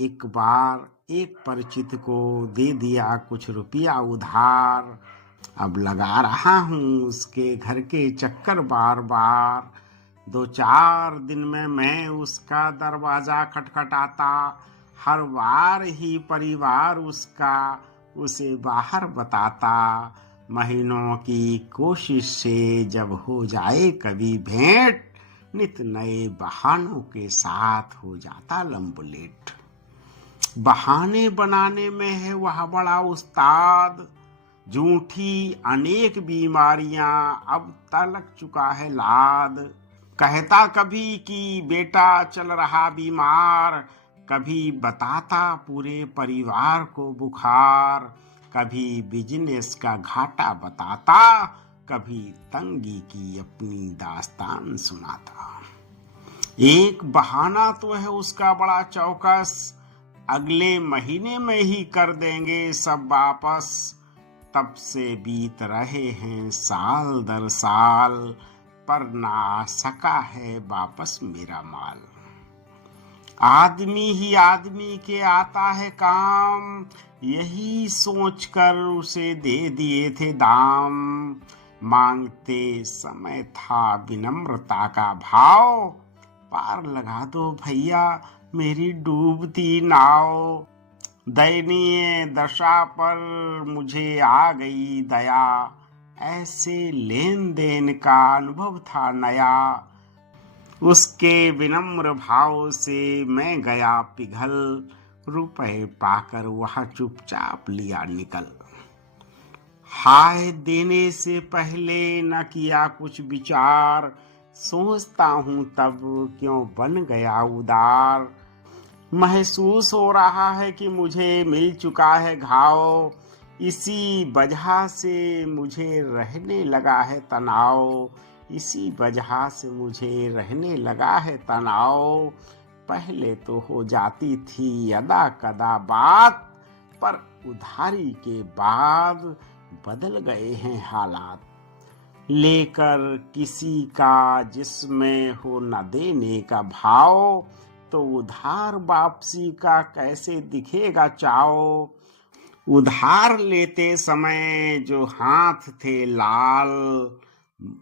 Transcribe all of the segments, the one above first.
एक बार एक परिचित को दे दिया कुछ रुपया उधार। अब लगा रहा हूँ उसके घर के चक्कर बार बार। 2-4 दिन में मैं उसका दरवाजा खटखटाता। हर बार ही परिवार उसका उसे बाहर बताता। महीनों की कोशिश से जब हो जाए कभी भेंट, नित नए बहानों के साथ हो जाता लंबलेट। बहाने बनाने में है वह बड़ा उस्ताद। झूठी अनेक बीमारियां अब तलक चुका है लाद। कहता कभी कि बेटा चल रहा बीमार, कभी बताता पूरे परिवार को बुखार। कभी बिजनेस का घाटा बताता, कभी तंगी की अपनी दास्तान सुनाता। एक बहाना तो है उसका बड़ा चौकस, अगले महीने में ही कर देंगे सब वापस। तब से बीत रहे हैं साल दर साल, पर ना आ सका है वापस मेरा माल। आदमी ही आदमी के आता है काम, यही सोचकर उसे दे दिए थे दाम। मांगते समय था विनम्रता का भाव, पार लगा दो भैया मेरी डूबती नाव। दयनीय दशा पर मुझे आ गई दया, ऐसे लेन देन का अनुभव था नया। उसके विनम्र भाव से मैं गया पिघल, रुपए पाकर वह चुपचाप लिया निकल। हाय देने से पहले न किया कुछ विचार, सोचता हूँ तब क्यों बन गया उदार। महसूस हो रहा है कि मुझे मिल चुका है घाव, इसी वजह से मुझे रहने लगा है तनाव। इसी वजह से मुझे रहने लगा है तनाव। पहले तो हो जाती थी अदा कदा बात, पर उधारी के बाद बदल गए हैं हालात। लेकर किसी का जिसमें हो न देने का भाव, तो उधार वापसी का कैसे दिखेगा चाव। उधार लेते समय जो हाथ थे लाल,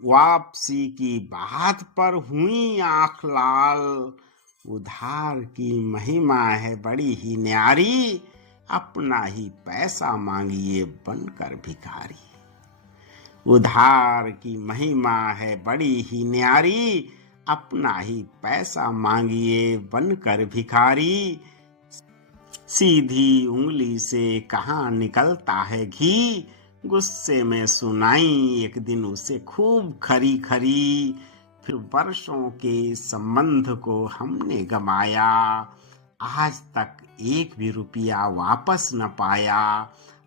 वापसी की बात पर हुई आंख लाल। उधार की महिमा है बड़ी ही न्यारी, अपना ही पैसा मांगिए बनकर भिखारी। उधार की महिमा है बड़ी ही न्यारी, अपना ही पैसा मांगिए बनकर भिखारी। सीधी उंगली से कहाँ निकलता है घी, गुस्से में सुनाई एक दिन उसे खूब खरी खरी। फिर वर्षों के संबंध को हमने गमाया, आज तक एक भी रुपया वापस न पाया।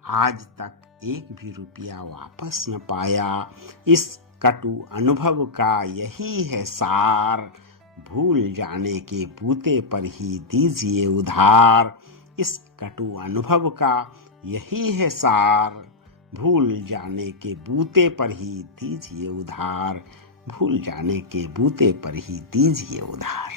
आज तक एक भी रुपया वापस न पाया। इस कटु अनुभव का यही है सार, भूल जाने के बूते पर ही दीजिए उधार। इस कटु अनुभव का यही है सार, भूल जाने के बूते पर ही दीजिए उधार। भूल जाने के बूते पर ही दीजिए उधार।